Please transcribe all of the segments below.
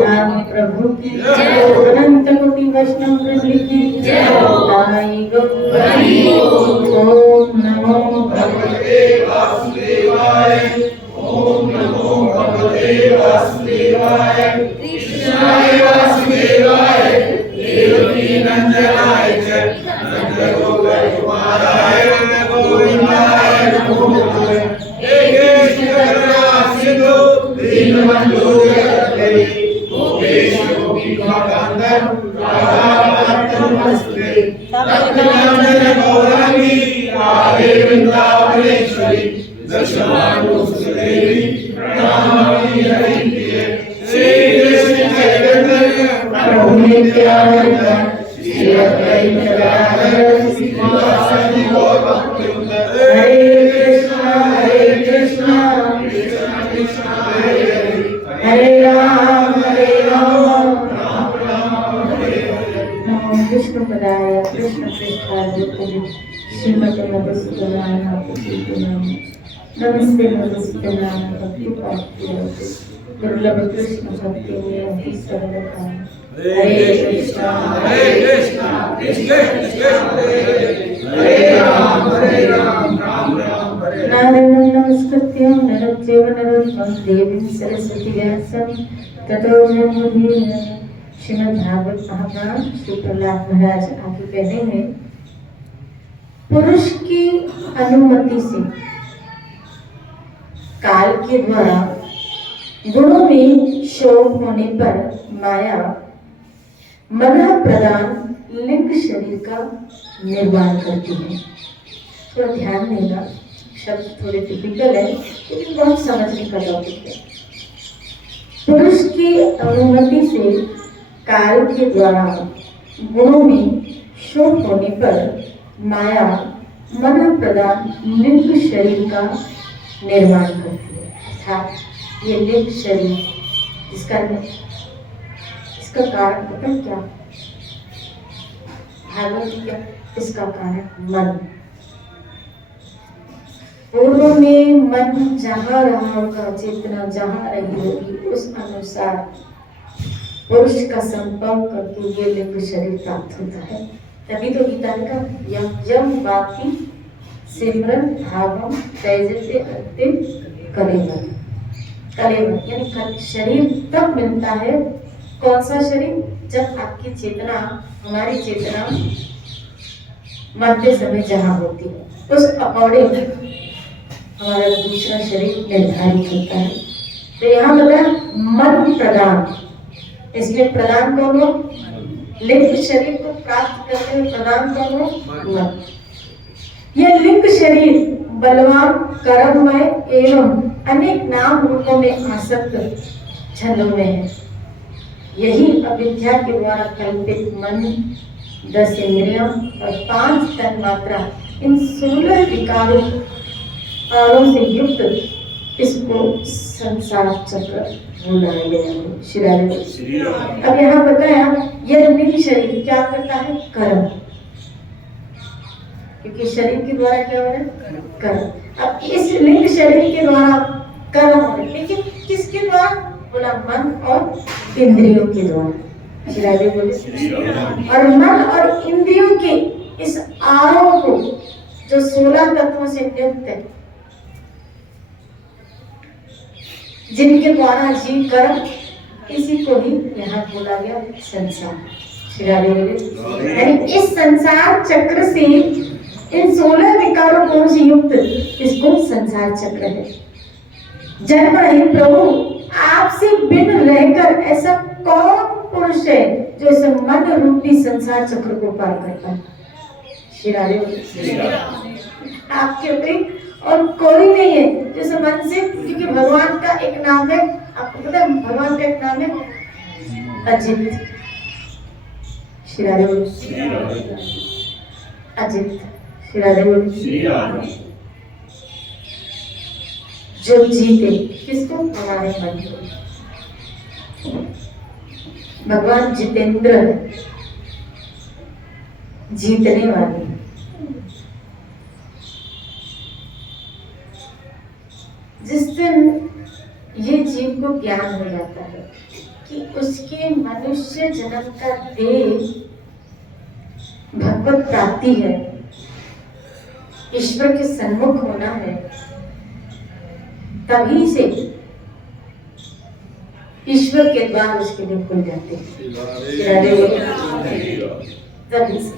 राम प्रभु की अनंत कोटि वैष्णव वृंद की ओम नमो भगवते वासुदेवाय। ओम नमो भगवते वासुदेवाय। कृष्णाय वासुदेवाय देवकी नंदनाय च नंदगोपकुमाराय गोविंदाय नमो नमः। हे कृष्ण करुणा सिंधु दीनबंधु जगद्गुरु गोपेश गोपीकांत राधाकांत नमस्ते। तप्तनंदन गौरांगी राधे वृंदावनेश्वरी दक्षिणामूर्ति प्रणामामि हरिप्रिये। श्री कृष्ण चैतन्य प्रभु नित्यानंद श्री अद्वैत गदाधर श्रीवासादि गौर भक्तवृंद। हरे कृष्ण कृष्ण कृष्ण हरे हरे हरे राम राम राम हरे हरे। नमो विष्णुपदाय कृष्ण प्रेष्ठाय श्रीमते मधुसूदनाय नमस्ते मधुसूदनाय भक्ति प्राप्ति दुर्लभ कृष्ण भक्ति में अति सर्वथा। हरे कृष्ण कृष्ण कृष्ण हरे हरे हरे राम राम राम हरे नारायणं नमस्कृत्य नरं चैव नरोत्तमं देवीं सरस्वती व्यासं ततो जयमुदीरये। श्रीमद् भागवत महापुराण श्री प्रहलाद महाराज आगे कहते हैं, पुरुष की अनुमति से काल के द्वारा गुणों में शोभ होने पर माया मन प्रदान लिंग शरीर का निर्माण करती है। थोड़ा ध्यान देना, शब्द थोड़े टिपिकल है लेकिन बहुत समझने का टॉपिक है। पुरुष की अनुमति से काल के द्वारा गुणों में शोभ होने पर माया मन प्रदान लिंग शरीर का निर्माण करती है। अर्थात ये लिंग शरीर इसका कारण पता क्या? भागवत क्या इसका कारण मन। पूर्व में मन जहाँ रहा होगा, चेतना जहाँ रही होगी, उस अनुसार पुरुष का संपर्क करके ये लिंग शरीर प्राप्त होता है। तभी तो गीता का यम वापी सिमरन भावम तेजते अंतिम कलेवर यानी शरीर तब मिलता है। कौन सा शरीर? जब आपकी चेतना, हमारी चेतना मरते समय जहाँ होती है, उस अकॉर्डिंग हमारा दूसरा शरीर निर्धारित होता है। तो यहाँ बताया मन प्रदान, इसमें प्रदान कौन हो? लिंग शरीर को प्राप्त करने में प्रदान कौन हो? मन। यह लिंग शरीर बलवान, कर्ममय एवं अनेक नाम रूपों में आसक्त छंदों में है। यही अविद्या के द्वारा कल्पित मन, 10 इंद्रियों और 5 तन्मात्रा, इन 16 विकारों से युक्त इसको संसार चक्र बोला गया है। अब यहाँ बताया यह लिंग शरीर क्या करता है? कर्म, क्योंकि शरीर के द्वारा क्या हो रहा है? कर्म। अब इस लिंग शरीर के द्वारा कर्म हो रहे, लेकिन किसके द्वारा? बोला मन और इंद्रियों के द्वारा। शिरादेव बोले, और मन और इंद्रियों के इस आरोह को जो 16 तत्वों से युक्त है, जिनके द्वारा जीव कर्म, इसी को ही यहाँ बोला गया संसार। शिरादेव बोले, यानी इस संसार चक्र से, इन 16 विकारों को से युक्त इसको संसार चक्र है। जन्म रहित प्रभु, आपसे बिन रहकर ऐसा कौन पुरुष है जो इस मन रूपी संसार चक्र को पार करता है? शिरादेव, आपके अतिरिक्त और कोई नहीं है जैसे मन से, क्योंकि भगवान का एक नाम है, आपको पता है भगवान का एक नाम है अजित। शिरादेव, अजित। शिरादेव, जो जीते किसको? हमारे मन को। भगवान जितेंद्र, जीतने वाले। जिस दिन ये जीव को ज्ञान हो जाता है कि उसके मनुष्य जन्म का देह भगवत प्राप्ति है, ईश्वर के सन्मुख होना है, तभी से ईश्वर के द्वार उसके लिए खुल जाते हैं। तभी से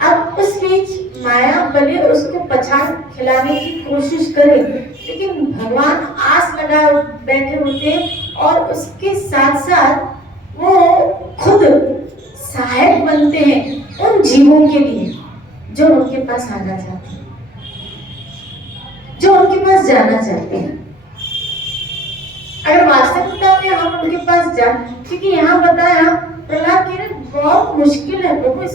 अब उस बीच माया भले उसको पछाड़ खिलाने की कोशिश करे, लेकिन भगवान आस लगा बैठे होते हैं और उसके साथ साथ वो खुद सहायक बनते हैं उन जीवों के लिए जो उनके पास आना चाहते हैं, जो उनके पास जाना चाहते हैं। अगर वास्तविकता में हम उनके पास जाए, क्योंकि यहाँ बताया प्रहलाद के बहुत मुश्किल है प्रभु, इस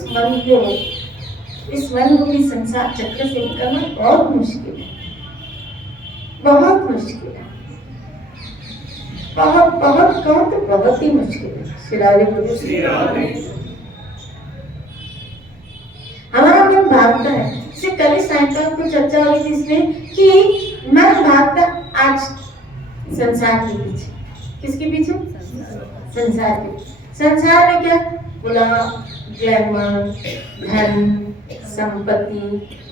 मन को भी संसार चक्र से निकलना बहुत मुश्किल है, बहुत मुश्किल है, बहुत बहुत कहो तो बहुत ही मुश्किल है। हमारा मन भागता है। इससे कल ही सायंकाल को चर्चा हुई थी इसमें कि मन भागता आज संसार के पीछे। किसके पीछे? संसार के पीछे। संसार में क्या? बोला ग्लैमर, धन, संपत्ति,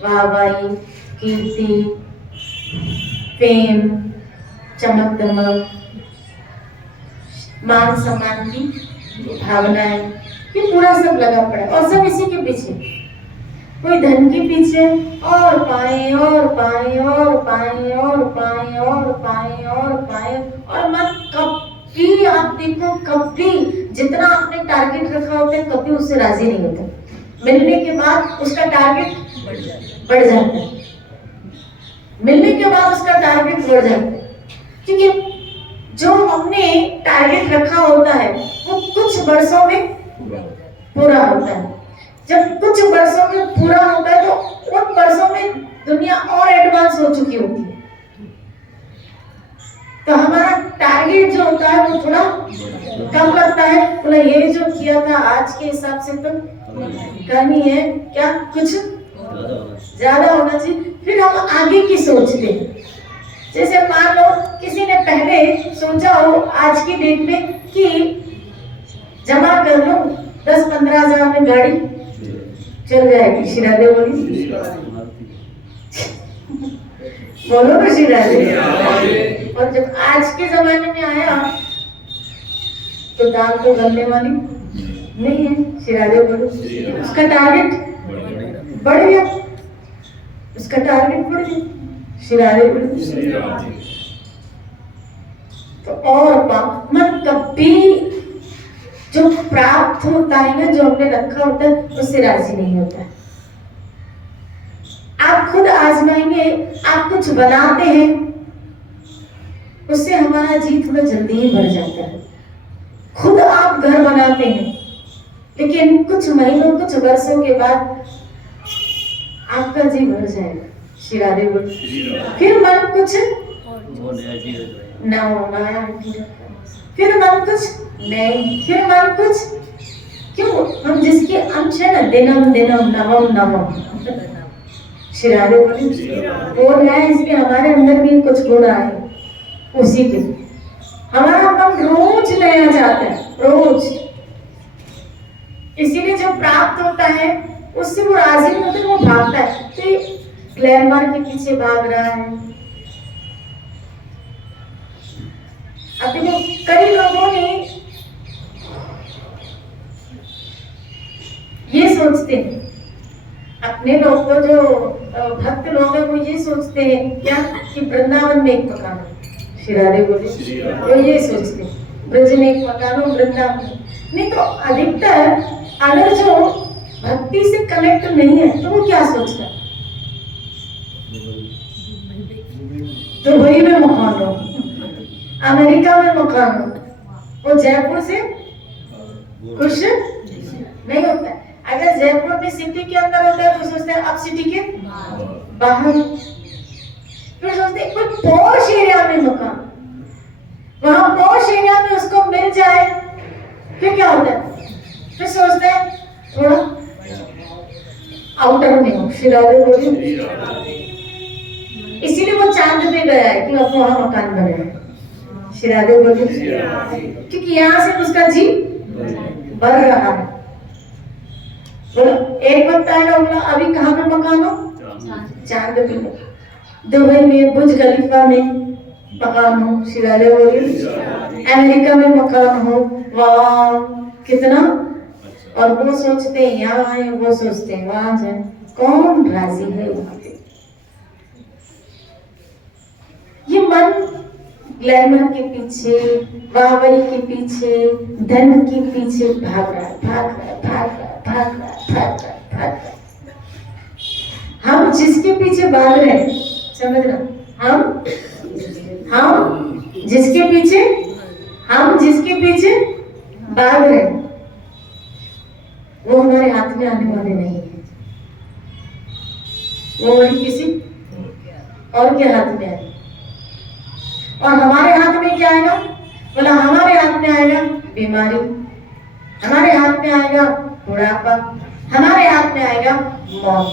वाहवाही, कीर्ति, फेम, चमक दमक, मान सम्मान की भावनाएं, ये पूरा सब लगा पड़ा है और सब इसी के पीछे। कोई धन के पीछे और पाए और पाए और पाए और पाए और पाए और पाए, और मन कभी आप देखो, कभी जितना आपने टारगेट रखा होता है कभी उससे राजी नहीं होता। मिलने के बाद उसका टारगेट बढ़ जाता है, मिलने के बाद उसका टारगेट बढ़ जाता है, क्योंकि जो हमने टारगेट रखा होता है वो कुछ वर्षों में पूरा होता है। जब कुछ वर्षों में पूरा होता है तो उन वर्षों में दुनिया और एडवांस हो चुकी होती है, तो हमारा टारगेट जो होता है वो थोड़ा कम लगता है। बोला ये जो किया था आज के हिसाब से तो कम ही है, क्या कुछ ज्यादा होना चाहिए। फिर हम आगे की सोचते हैं, जैसे मान लो किसी ने पहले सोचा हो आज की डेट में कि जमा कर लो 10-15 हजार में गाड़ी चल जाएगी, शिरादे बोली बोलो तो शिरादे। और जब आज के जमाने में आया तो दाल तो गलने वाली नहीं है, शिरादे बोलो। उसका टारगेट बढ़ गया, उसका टारगेट बढ़ गया, शिरादे बोलो। तो और मन कभी जो प्राप्त होता है ना, जो हमने रखा होता है उससे राजी नहीं होता है। आप खुद आजमाएंगे, आप कुछ बनाते हैं उससे हमारा जी थोड़ा जल्दी ही भर जाता है। खुद आप घर बनाते हैं लेकिन कुछ महीनों कुछ वर्षों के बाद आपका जी भर जाएगा, शिरादे बोल। फिर मन कुछ नया, फिर मन कुछ नहीं, फिर मन कुछ, क्यों हम जिसके अंश है ना, दिनम दिनम नवम नवम, शिरादे बोले बोल रहे हैं, इसके हमारे अंदर भी कुछ गुण आए उसी के। हमारा मन रोज नया जाता है, रोज। इसीलिए जो प्राप्त होता है उससे वो राजी नहीं होता, वो भागता है, तो ग्लैमर के पीछे भाग रहा है। अब देखो कई लोगों ने ये सोचते हैं, अपने लोग को जो भक्त लोग हैं वो ये सोचते हैं क्या कि वृंदावन में एक मकान हो, शिरादे बोले, वो ये सोचते हैं ब्रज में एक मकान हो, वृंदावन नहीं। तो अधिकतर अगर जो भक्ति से कनेक्ट नहीं है तो वो क्या सोचता है, दुबई में मकान हो, अमेरिका में मकान हो, वो जयपुर से खुश नहीं होता है। अगर जयपुर में सिटी के अंदर होता है तो सोचते हैं अब सिटी के बाहर। फिर सोचते हैं कोई पॉश एरिया में मकान, वहां पॉश एरिया में उसको मिल जाए, फिर क्या होता है, फिर सोचते हैं थोड़ा आउटर में हो, शिरादे बोली। इसीलिए वो चांद पे गया है कि अब वहां मकान बने, शिरादे बोली, क्योंकि यहाँ से उसका जी बढ़ रहा है। बोलो एक वक्त आएगा बोला अभी कहाँ पे मकान हो, चांद पे। दुबई में बुर्ज खलीफा में मकान हो, शिरादे बोली। अमेरिका में मकान हो, वाह कितना। और वो सोचते हैं यहाँ आए, वो सोचते हैं वहां जाए, कौन राजी है वहां पे। ये मन ग्लैमर के पीछे, वाहवाही के पीछे, धन के पीछे भाग रहा है, भाग रहा है, भाग रहा है, भाग रहा है, भाग रहा है, भाग रहा है। हम जिसके पीछे भाग रहे हैं, समझना, हम जिसके पीछे भाग रहे हैं वो हमारे हाथ में आने वाले नहीं है, वो वही किसी और के हाथ में आए। और हमारे हाथ में क्या आएगा, बोला हमारे हाथ में आएगा बीमारी, हमारे हाथ में आएगा बुढ़ापा, हमारे हाथ में आएगा मौत।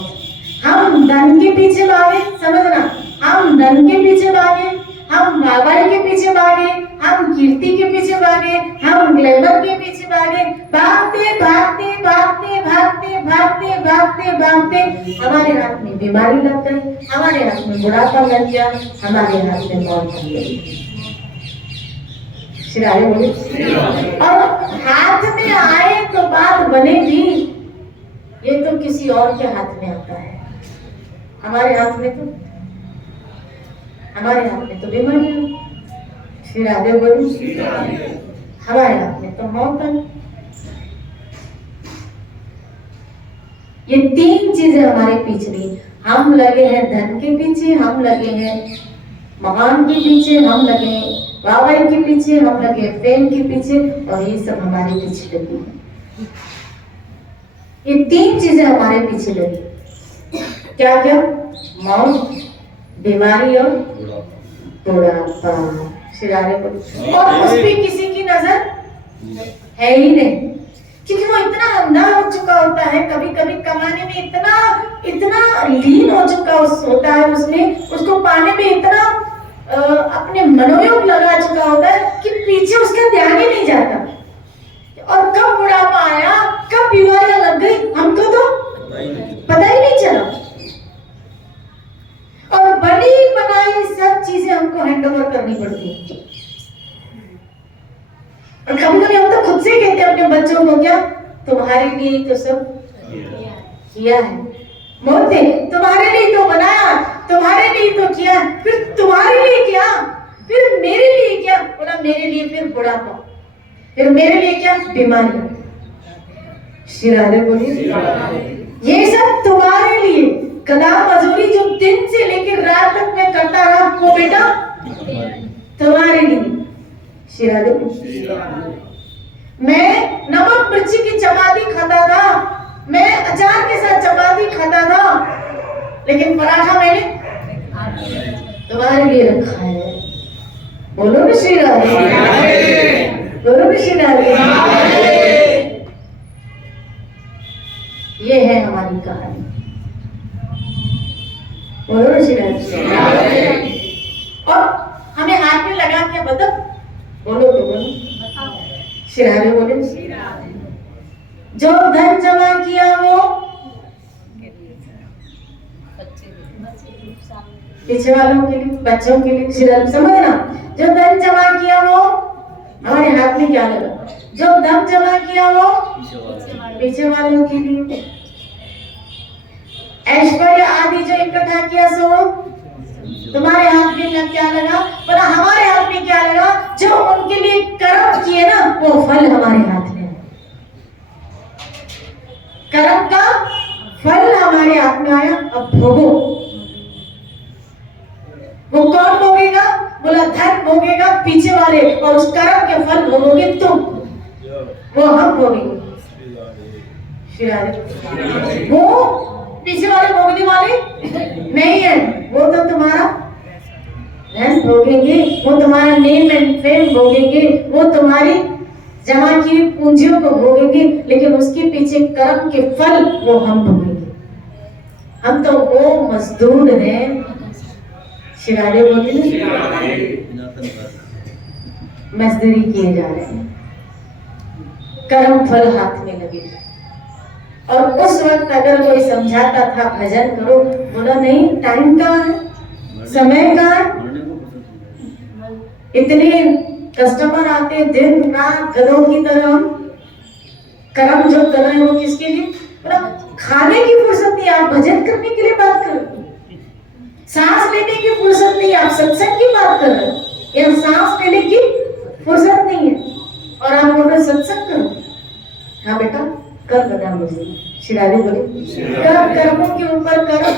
हम धन के पीछे भागे, समझना, हम धन के पीछे भागे, हम वाहवाही के पीछे भागे, हम कीर्ति के पीछे भागे, हम ग्लैमर के पीछे भागे, भागते भागते भागते भागते भागते भागते भागते हमारे हाथ में बीमारी लग गई, हमारे हाथ में बुढ़ापा लग गया, हमारे हाथ में मौत लग गई। और हाथ में आए तो बात बनेगी, ये तो किसी और के हाथ में आता है। हमारे हाथ में तो बीमारी है। फिर आगे बोलूं, हमारे हाथ में तो मौत है। ये तीन चीजें हमारे पीछे, हम लगे हैं धन के पीछे, हम लगे हैं मकान के पीछे, हम लगे हैं वाहवाही के पीछे, हम लगे हैं फेम के पीछे, और ये सब हमारे पीछे लगी है। ये तीन चीजें हमारे पीछे लगी, क्या क्या? मौत, बीमारी और बुढ़ापा। और उस पे किसी की नजर है ही नहीं, क्योंकि वो इतना अंधा हो चुका होता है, कभी कभी कमाने में इतना लीन हो चुका होता है, उसमें उसको पाने में इतना अपने मनोयोग लगा चुका होता है कि पीछे उसका ध्यान ही नहीं जाता। और कब बुढ़ापा आया, कब बीमारियां लग गई, हमको तो पता ही नहीं चला। और बनी बनाई सब चीजें हमको हैंड ओवर करनी पड़ती है। और कभी कभी हम तो खुद से कहते हैं अपने बच्चों को, क्या तुम्हारे लिए तो सब किया है, मोते तुम्हारे लिए तो बनाया, तुम्हारे लिए तो किया, फिर तुम्हारे लिए क्या, फिर मेरे लिए क्या? बोला मेरे लिए फिर बुढ़ापा, फिर मेरे लिए क्या? बीमारी। श्री राधे बोलिए, ये सब तुम्हारे लिए। गधा मजदूरी जो दिन से लेकर रात तक मैं करता रहा, वो बेटा तुम्हारे लिए। श्री राधे, मैं नमक मिर्ची की चपाती खाता था, मैं अचार के साथ चपाती खाता था, लेकिन पराठा मैंने तुम्हारे लिए रखा है। बोलो ना श्री राधे, बोलो ना श्री राधे। ये है हमारी कहानी। बोलो ना श्री राधे। और हमें हाथ में लगा के बताओ, बोलो तो बोलो, श्री राधे बोले। जो धन जमा किया वो पीछे वालों के लिए, बच्चों के लिए, श्री राधे समझना। जो धन जमा किया वो हमारे हाथ में क्या लगा, जो धन जमा किया वो पीछे वालों के लिए। ऐश्वर्य आदि जो इकट्ठा किया सो तुम्हारे हाथ में क्या लगा, पर हमारे हाथ में क्या लगा? जो उनके लिए कर्म किए ना, वो फल हमारे हाथ में है। कर्म का फल हमारे हाथ में आया, अब भोगो। वो कौन भोगेगा? बोला धन भोगेगा पीछे वाले, और उस कर्म के फल भोगोगे तुम, वो हम भोगेंगे। वो पीछे वाले भोगने वाले नहीं है, वो तो तुम्हारा धन भोगेंगे, वो तुम्हारा नेम एंड फेम भोगेंगे, वो तुम्हारी जमा की पूंजियों को भोगेंगे, लेकिन उसके पीछे कर्म के फल वो हम भोगेंगे। हम तो वो मजदूर हैं, शिराडे बोलते मजदूरी किए जा रहे हैं, कर्म फल हाथ में लगे। और उस वक्त अगर कोई समझाता था भजन करो, बोला नहीं, टाइम कहाँ है, समय कहाँ है, इतने कस्टमर आते दिन रात गधों की तरह, हम कर्म जो कर रहे हैं वो किसके लिए? बोला खाने की फुर्सत नहीं, आप भजन करने के लिए बात कर रहे हो, सांस लेने की फुर्सत नहीं, आप सत्संग की बात कर रहे हो, या सांस लेने की फुर्सत नहीं है और आप बोल रहे सत्संग करो। हाँ बेटा कर बता मुझे, शिराली बोले कर्म कर्मों के ऊपर कर्म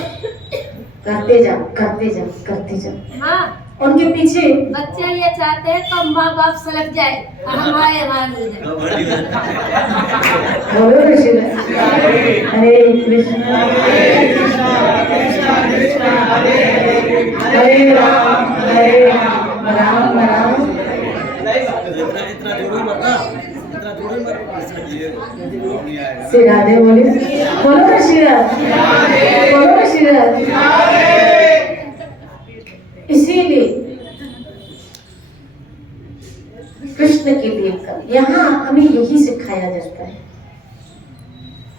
करते जाओ, करते जाओ, करते जाओ। हाँ। उनके पीछे बच्चे ये चाहते हैं तो माँ बाप सलग जाए, हमारे मिल जाए। बोलो हरे कृष्णा हरे राम राम राम। श्री राधे बोले, बोलो ना श्री राधे, बोलो ना श्री राधे। इसीलिए कृष्ण के लिए कर। यहाँ हमें यही सिखाया जाता है,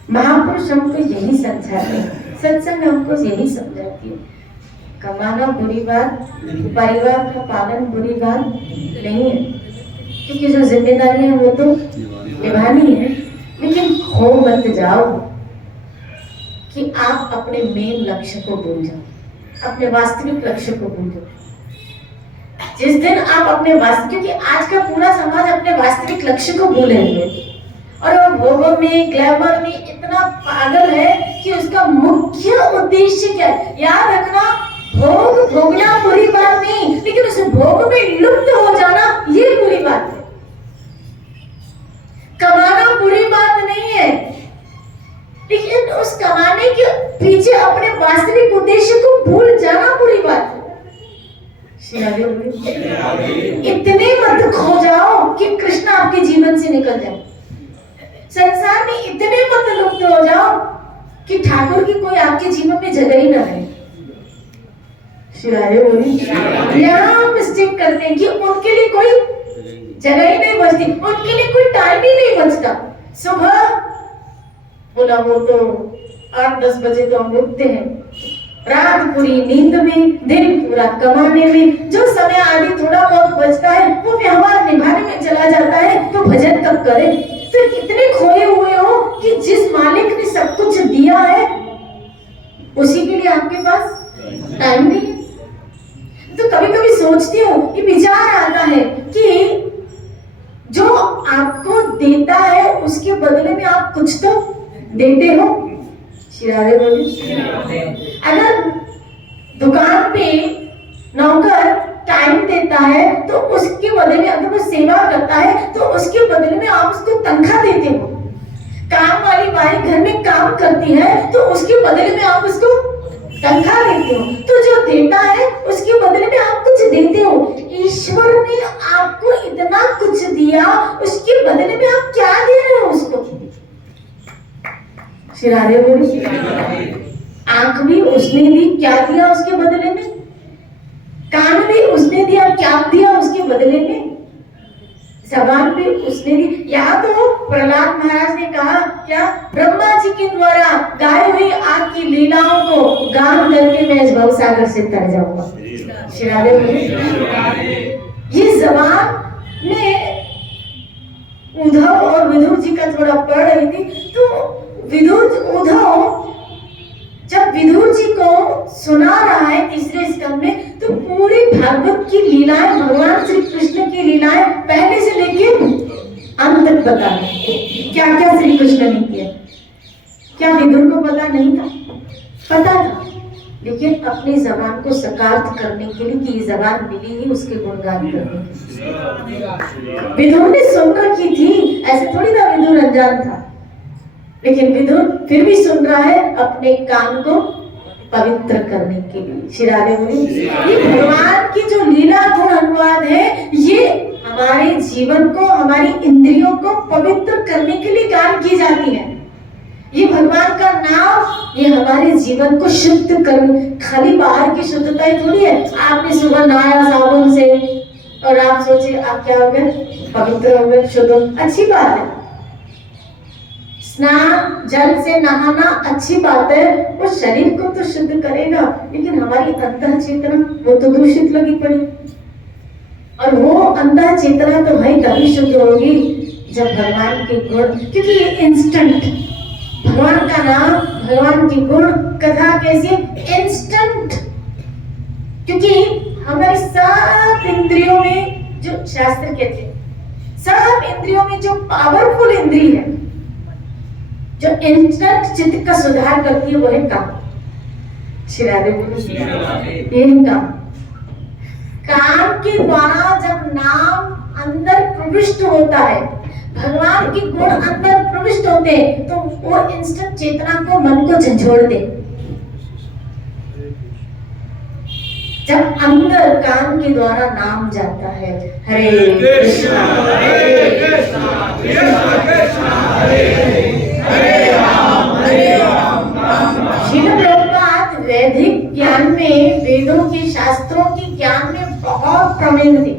महापुरुष हमको यही समझाते हैं, सत्संग हमको यही समझाती है। कमाना बुरी बात, परिवार का पालन बुरी बात नहीं है, क्योंकि जो जिम्मेदारी है वो तो निभानी है। लेकिन खो मत जाओ कि आप अपने मेन लक्ष्य को भूल जाओ, अपने वास्तविक लक्ष्य को भूल जाओ। जिस दिन आप अपने क्योंकि आज का पूरा समाज अपने वास्तविक लक्ष्य को भूले हुए और भोगों में, ग्लैमर में इतना पागल है कि उसका मुख्य उद्देश्य क्या है। याद रखना, भोग भोगना बुरी बात नहीं, लेकिन उस भोग में लुप्त हो जाना ये बुरी बात है। कमाना बुरी बात नहीं है, लेकिन उस कमाने के पीछे अपने वास्तविक उद्देश्य को भूल जाना बुरी बात है। इतने मत खो जाओ कि कृष्ण आपके जीवन से निकल जाए। संसार में इतने मत लुप्त हो जाओ कि ठाकुर की कोई आपके जीवन में जगह ही ना रहे। यहाँ मिस्टेक करते हैं कि उनके लिए कोई जगह ही नहीं बचती, उनके लिए कोई टाइम ही नहीं बचता। सुबह बोला वो तो 8-10 बजे तो हम उठते हैं, रात पूरी नींद में, दिन पूरा कमाने में, जो समय आदि थोड़ा बहुत बचता है वो व्यवहार निभाने में चला जाता है, तो भजन कब करें। तो कितने खोए हुए हो कि जिस मालिक ने सब कुछ दिया है उसी के लिए आपके पास टाइम नहीं है। तो कभी कभी सोचती हूँ कि विचार आता है कि जो आपको देता है उसके बदले में आप कुछ तो देते हो। शिरारे बोले, अगर दुकान पे नौकर टाइम देता है तो उसके बदले में, अगर वो सेवा करता है तो उसके बदले में आप उसको तनख्वाह देते हो। काम वाली बाई घर में काम करती है तो उसके बदले में आप उसको तनख्वाह देते हो। तो जो देता है उसके बदले में आप कुछ देते हो। ईश्वर ने आपको इतना कुछ दिया, उसके बदले में आप क्या दे रहे हो उसको। शिरारे बोली, आंख भी उसने दी, क्या दिया उसके बदले में। कान भी उसने दिया, क्या दिया उसके बदले में। जबान भी उसने दी। यहाँ तो प्रहलाद महाराज ने कहा, क्या ब्रह्मा जी के द्वारा गाई हुई आपकी लीलाओं को गान करके मैं इस भवसागर से तर जाऊंगा। शिरारे बोली, ये जबान में उद्धव और विदुर जी का थोड़ा पढ़ रही थी, तो उद्धव जब विदुर जी को सुना रहा है तीसरे स्कंद में, तो पूरी भागवत की लीलाएं, भगवान श्री कृष्ण की लीलाएं पहले से लेके अंत तक बता रहे। क्या क्या श्री कृष्ण ने किया, क्या विदुर को पता नहीं था? पता था, लेकिन अपनी जबान को सकार्थ करने के लिए कि ये जबान मिली ही उसके गुणगान करने की। विदुर ने सुन रखी थी, ऐसे थोड़ी था विदुर अनजान था, लेकिन विदुर फिर भी सुन रहा है अपने कान को पवित्र करने के लिए। शिरारे बोली, ये भगवान की जो लीला गुण अनुवाद है, ये हमारे जीवन को, हमारी इंद्रियों को पवित्र करने के लिए गान की जाती है। ये भगवान का नाम, ये हमारे जीवन को शुद्ध करने, खाली बाहर की शुद्धता ही थोड़ी है। आपने सुबह नहाया साबुन से और आप सोचे आप क्या हो गए, पवित्र हो गए, शुद्ध, अच्छी बात है। स्नान जल से नहाना अच्छी बात है, वो शरीर को तो शुद्ध करेगा, लेकिन हमारी अंतः चेतना वो तो दूषित लगी पड़ी। और वो अंतः चेतना तो भाई तभी शुद्ध होगी जब भगवान के गुण, क्योंकि ये इंस्टेंट, भगवान का नाम, भगवान की गुण कथा कैसी इंस्टेंट, क्योंकि हमारी सब इंद्रियों में, जो शास्त्र कहते हैं, सब इंद्रियों में जो पावरफुल इंद्री है, जो इंस्टेंट चित्त का सुधार करती है, वो है काम। शिरारे काम के द्वारा जब नाम अंदर प्रविष्ट होता है, भगवान के गुण अंदर प्रविष्ट होते हैं, तो वो इंस्टेंट चेतना को, मन को झंझोड़ दे। जब अंदर कान के द्वारा नाम जाता है, हरे कृष्णा हरे कृष्णा कृष्णा कृष्णा हरे हरे राम श्रील प्रभुपाद वैदिक ज्ञान में, वेदों के शास्त्रों के ज्ञान में बहुत प्रवीण थे,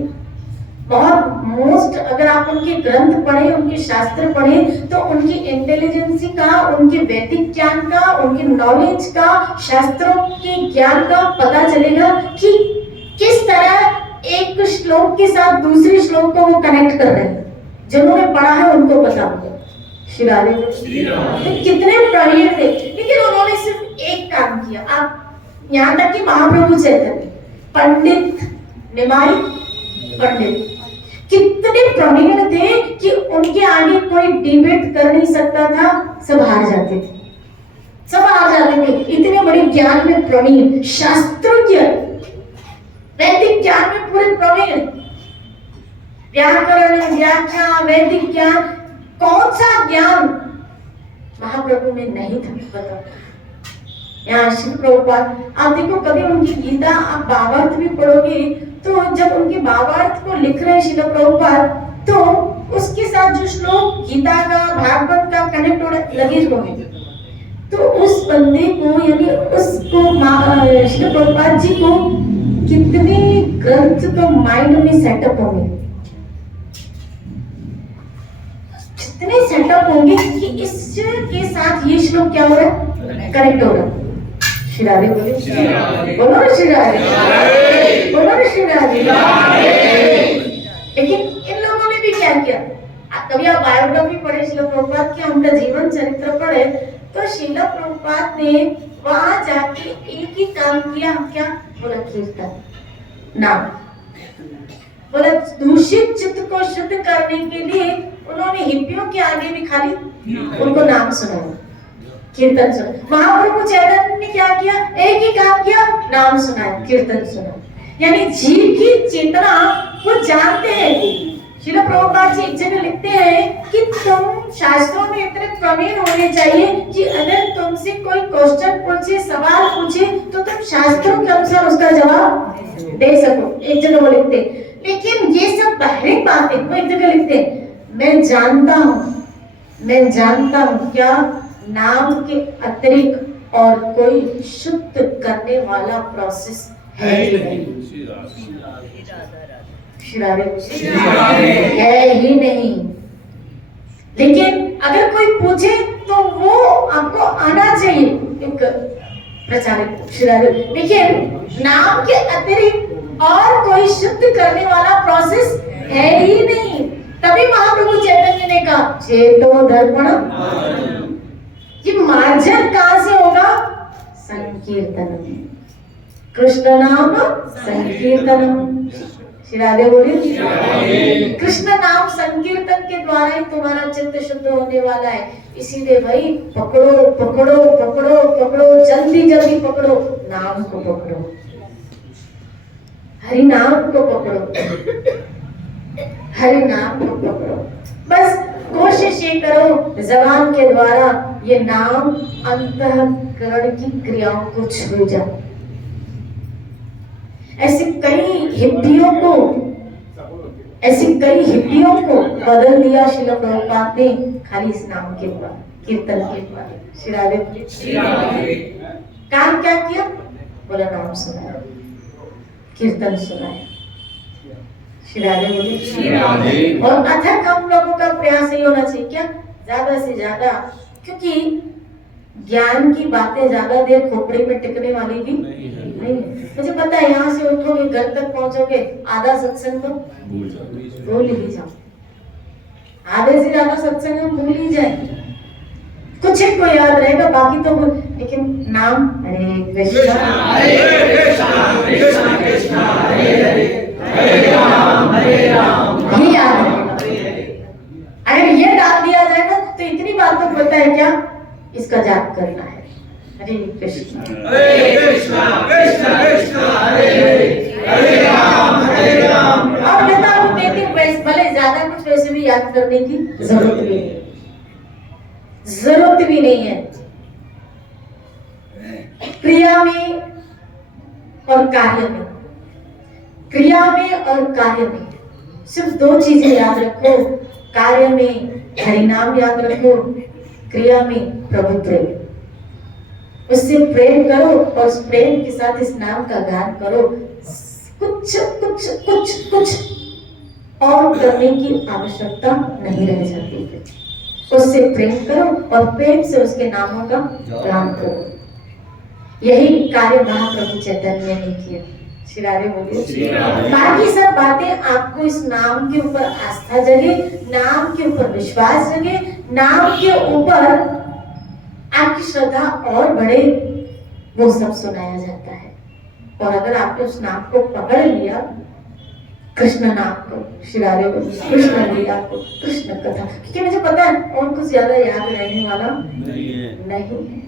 बहुत मोस्ट। अगर आप आप उनके ग्रंथ पढ़े, उनके शास्त्र पढ़े, तो उनकी इंटेलिजेंसी का, उनके वैदिक ज्ञान का, उनके नॉलेज का, शास्त्रों के ज्ञान का पता चलेगा कि किस तरह एक श्लोक के साथ दूसरे श्लोक को वो कनेक्ट कर रहे हैं। जिन्होंने पढ़ा है उनको पता होगा। श्री राधे तो कितने प्रवीण थे, लेकिन उन्होंने सिर्फ एक काम किया। आप यहाँ तक कि महाप्रभु चैतन्य पंडित, निमाई पंडित कितने प्रवीण थे कि उनके आगे कोई डिबेट कर नहीं सकता था, सब हार जाते थे, सब हार जाते थे। इतने बड़े ज्ञान में प्रवीण, शास्त्रों के वैदिक ज्ञान में पूरे प्रवीण, व्याकरण, व्याख्या, वैदिक ज्ञान, कौन सा ज्ञान महाप्रभु में नहीं था बताओ। यहाँ श्री प्रभुपाद, आप देखो कभी उनकी गीता आप भावार्थ भी पढ़ोगे, तो जब उनके भावार्थ को लिख रहे श्रील प्रभुपाद, तो उसके साथ जो श्लोक गीता का, भागवत का कनेक्ट होने लगे होंगे, तो उस बंदे को, यानी उसको श्रील प्रभुपाद जी को कितने ग्रंथ तो माइंड में सेटअप होंगे, कितने सेटअप होंगे कि इसके साथ ये श्लोक क्या हो रहा है, कनेक्ट हो रहा है। श्री राधे बोलो ना, श्री राधे बोलो ना, श्री राधे। लेकिन इन लोगों ने भी क्या किया, कभी आप बायोग्राफी पढ़े श्रील प्रभुपाद की, उनका जीवन चरित्र पढ़े, तो श्रील प्रभुपाद ने वहां जाके एक ही काम किया, क्या बोला, कीर्तन, नाम बोला। दूषित चित्त को शुद्ध करने के लिए उन्होंने हिप्पियों के आगे भी खाली उनको नाम सुनाया, कीर्तन सुना। महाप्रभु चैतन्य ने क्या किया, एक ही काम किया, नाम सुनाया, कीर्तन सुना। यानी जीव की चेतना वो जानते हैं। श्रील प्रभुपाद जी एक जगह लिखते हैं कि तुम शास्त्रों में इतने प्रवीण होने चाहिए कि अगर तुमसे कोई क्वेश्चन पूछे, सवाल पूछे, तो तुम शास्त्रों के अनुसार उसका जवाब दे सको। एक जगह वो लिखते, लेकिन ये सब बाहरी बातें वो एक जगह लिखते, मैं जानता हूँ क्या, नाम के अतिरिक्त और कोई शुद्ध करने वाला प्रोसेस है ही नहीं। है ही नहीं। लेकिन अगर कोई पूछे तो वो आपको आना चाहिए, एक प्रचारक श्रीराधे। लेकिन नाम के अतिरिक्त और कोई शुद्ध करने वाला प्रोसेस है ही नहीं। तभी महाप्रभु चैतन्य ने कहा चेतो दर्पण, ये मार्जन कहां से होगा, संकीर्तन, कृष्ण नाम संकीर्तनम। श्री राधे बोलिए, कृष्ण नाम संकीर्तन के द्वारा ही तुम्हारा चित्त शुद्ध होने वाला है। इसीलिए भाई पकड़ो पकड़ो पकड़ो पकड़ो, जल्दी जल्दी पकड़ो, नाम को पकड़ो, हरि नाम को पकड़ो, हरि नाम को पकड़ो। बस कोशिश ये करो जबान के द्वारा ये नाम अंतःकरण की क्रियाओं को छू जाए। ऐसे कई हिप्पियों को बदल दिया श्रील प्रभुपाद ने खाली इस नाम के द्वारा, कीर्तन के द्वारा। श्री राधे काम क्या किया, बोला नाम सुनाया, कीर्तन सुनाया। श्री राधे बोले। और अथक हम लोगों का प्रयास ही होना चाहिए क्या, ज्यादा से ज्यादा, क्योंकि ज्ञान की बातें ज्यादा देर खोपड़ी में टिकने वाली भी नहीं है। मुझे पता है यहाँ से उठोगे घर तक पहुंचोगे, आधा सत्संग तो भूल ही जाओ, आधे से ज्यादा सत्संग हम भूल ही जाए, कुछ एक को याद रहेगा, बाकी तो भूल। लेकिन नाम हरे कृष्णा हरे कृष्णा कृष्णा कृष्णा हरे हरे हरे राम ये याद है। अगर ये डाल दिया जाए ना तो इतनी बात तो पता है क्या, इसका जाप करना है। हरे कृष्णा कृष्णा कृष्णा हरे हरे हरे राम। और बताओ देती भले ज्यादा कुछ वैसे भी याद करने की जरूरत भी नहीं है। क्रिया में और कार्य में, क्रिया में और कार्य में सिर्फ दो चीजें याद रखो। कार्य में हरिनाम याद रखो, क्रिया में प्रभु प्रेम। उससे प्रेम करो और उस प्रेम के साथ इस नाम का गान करो। कुछ कुछ कुछ कुछ और करने की आवश्यकता नहीं रह जाती है। उससे प्रेम करो और प्रेम से उसके नामों का नाम करो। यही कार्य महाप्रभु चैतन्य ने किया। श्री राधे बोलिए। बाकी सब बातें आपको इस नाम के ऊपर आस्था जगे, नाम के ऊपर विश्वास जगे, नाम के ऊपर आपकी श्रद्धा और बढ़े, वो सब सुनाया जाता है। और अगर आपने उस नाम को पकड़ लिया, कृष्ण नाम को, श्री राधे को, कृष्ण लीला को, कृष्ण कथा, क्योंकि मुझे पता है और कुछ ज्यादा याद रहने वाला नहीं है।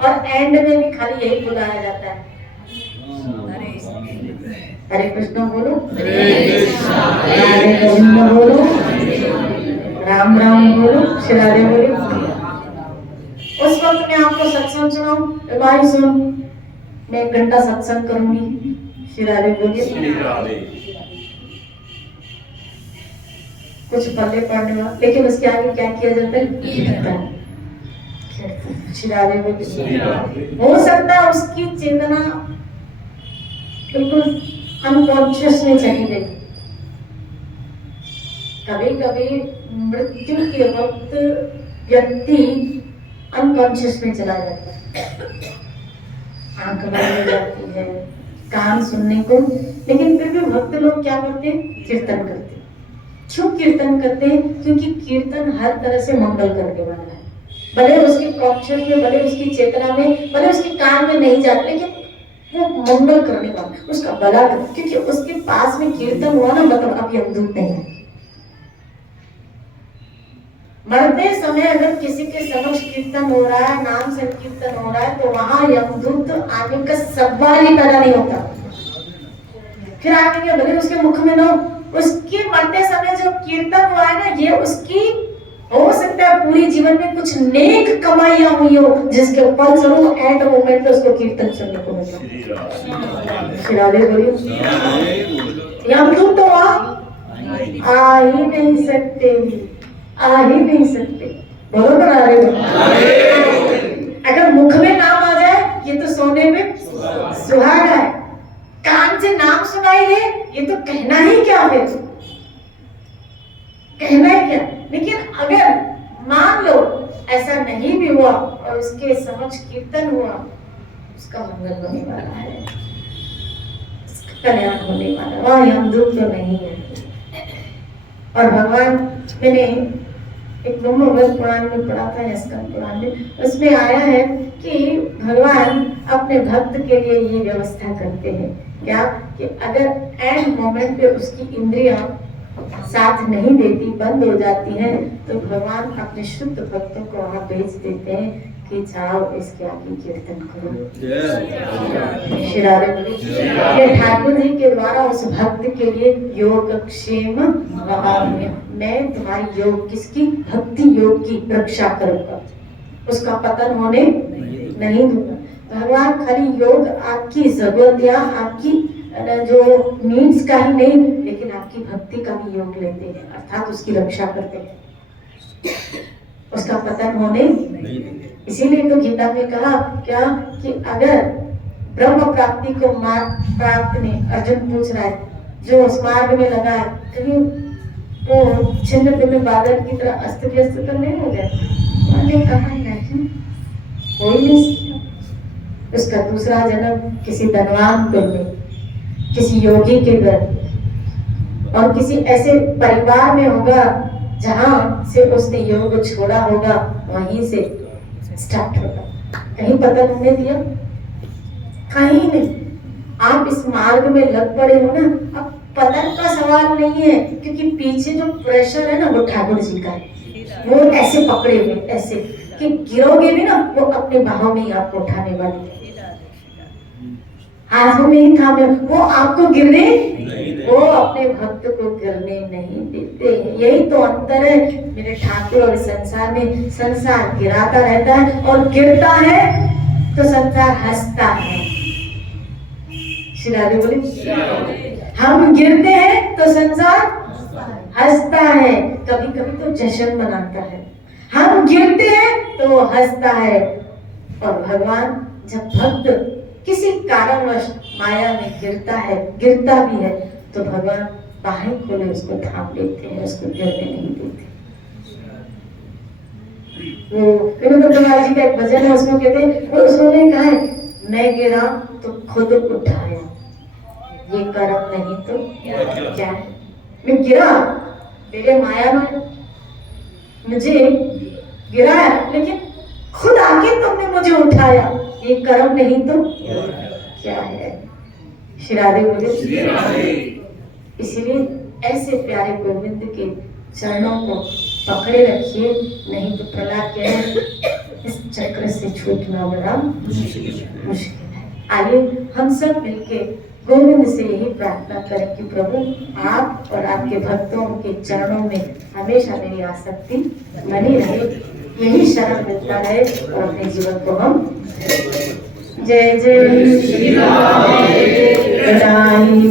और एंड में भी खाली यही बुलाया जाता है, हरे कृष्ण बोलो, राधे गोविंद बोलो, राम राम बोलो, श्री राधे बोलो। उस वक्त मैं आपको सत्संग सुनाऊं, भाई सुन, मैं 1 घंटा सत्संग करूंगी, श्री राधे बोलिए। कुछ पल्ले पढ़ने वाला, लेकिन उसके आगे क्या किया जाता है? कीर्तन। श्री राधे बोलिए। हो सकता है उसकी चेतना बिल्कुल अनकॉन्शियस में चली गई। कभी कभी मृत्यु के वक्त व्यक्ति अनकॉन्शियस में चला जाता है, आंख बंद हो जाती है, कान सुनने को, लेकिन फिर भी भक्त लोग क्या करते हैं? कीर्तन करते हैं। क्यों कीर्तन करते हैं? क्योंकि कीर्तन हर तरह से मंगल करने वाला है। भले उसके कॉन्शियस में, भले उसकी चेतना में, भले उसके कान में नहीं जाते, लेकिन वो मंगल करने वाला, उसका भला कर, क्योंकि उसके पास में कीर्तन हुआ ना, मतलब अब यमदूत नहीं है। मरते समय अगर किसी के समक्ष कीर्तन हो रहा है, नाम से कीर्तन हो रहा है, तो वहां यमदूत आने का सवाल ही पैदा नहीं होता। फिर आगे भले उसके मुख में ना, उसके मरते समय जो कीर्तन हुआ है ना, ये उसकी हो सकता है पूरी जीवन में कुछ नेक कमाइयां हुई हो, जिसके फलस्वरूप एंड मोमेंट पे उसको कीर्तन सुनने को मिला। श्री राधे बोलिए। यमदूत तो आ ही नहीं सकते, आ ही नहीं सकते, बरोबर आ रहे हो। अगर मुख में नाम आ जाए, ये तो सोने में सुहागा है। कान से नाम सुनाई दे, ये तो कहना ही क्या, फिर कहना ही क्या। लेकिन अगर मान लो ऐसा नहीं भी हुआ और उसके समक्ष कीर्तन हुआ, उसका मंगल होने वाला है, उसका कल्याण होने वाला है, वह यमदूत तो नहीं है। और भगवान, मैंने एक ब्रह्मवत पुराण में पढ़ा था या स्कंद पुराण में, उसमें आया है कि भगवान अपने भक्त के लिए ये व्यवस्था करते हैं, क्या कि अगर एंड मोमेंट पे उसकी इंद्रियां साथ नहीं देती, बंद हो जाती हैं, तो भगवान अपने शुद्ध भक्तों को वहां भेज देते हैं कि जाओ इसके आगे कीर्तन करो। ये ठाकुर जी के द्वारा उस भक्त के लिए योगक्षेम महात्म्य, मैं तुम्हारी योग, किसकी? भक्ति योग की रक्षा करूंगा, उसका पतन होने नहीं दूंगा। भगवान खाली योग आपकी जरूरत या आपकी जो नीड्स का ही नहीं, लेकिन आपकी भक्ति का भी योग लेते हैं, अर्थात उसकी रक्षा करते हैं, उसका पतन होने। इसीलिए तो गीता में कहा क्या कि अगर ब्रह्म प्राप्ति को मार्ग प्राप्त ने, अर्जुन पूछ रहा है, जो उस मार्ग में लगा है, कहीं वो छिन्न भिन्न बादल की तरह अस्त व्यस्त तो नहीं हो गया? मैंने कहा नहीं, हो ही नहीं सकता। उसका दूसरा जन्म किसी धनवान कुल में, किसी योगी के घर और किसी ऐसे परिवार में होगा जहां से उसने योग छोड़ा होगा, वहीं से स्टार्ट होगा। कहीं पता नहीं दिया, कहीं नहीं। आप इस मार्ग में लग पड़े हो ना, अब पतन का सवाल नहीं है, क्योंकि पीछे जो प्रेशर है ना, वो ठाकुर जी का है। वो ऐसे पकड़े हुए, ऐसे कि गिरोगे भी ना, वो अपने बाहों में ही आपको उठाने वाले, हाथों में ही थामे, वो आपको गिरने, वो अपने भक्त को गिरने नहीं देते। यही तो अंतर है मेरे ठाकुर और संसार में। संसार गिराता रहता है और गिरता है तो संसार हंसता है। श्री राधे बोले। हम गिरते हैं तो संसार हंसता है, कभी कभी तो जश्न मनाता है। हम गिरते हैं तो हंसता है। और भगवान जब भक्त किसी कारणवश माया में गिरता है, गिरता भी है, तो भगवान बाहें खोले उसको थाम लेते हैं, उसको गिरने नहीं देते। वो विनोद कुमार जी का एक भजन है, उसमें कहते हैं उसने कहा है, मैं गिरा तो खुद उठाया, ये कर्म नहीं तो क्या है। मैं गिरा, मेरे माया में मुझे गिराया, लेकिन खुद आके तुमने मुझे उठाया, ये कर्म नहीं तो क्या है। श्री राधे बोले। इसीलिए ऐसे प्यारे गोविंद के चरणों को पकड़े रखिए, नहीं तो प्रहलाद कह रहे इस चक्र से छूटना बड़ा मुश्किल है। आइए हम सब मिलके गोविंद से यही प्रार्थना करें कि प्रभु आप और आपके भक्तों के चरणों में हमेशा मेरी आसक्ति बनी रहे, यही शरण मिलता रहे और अपने जीवन को हम जय जय श्री राम।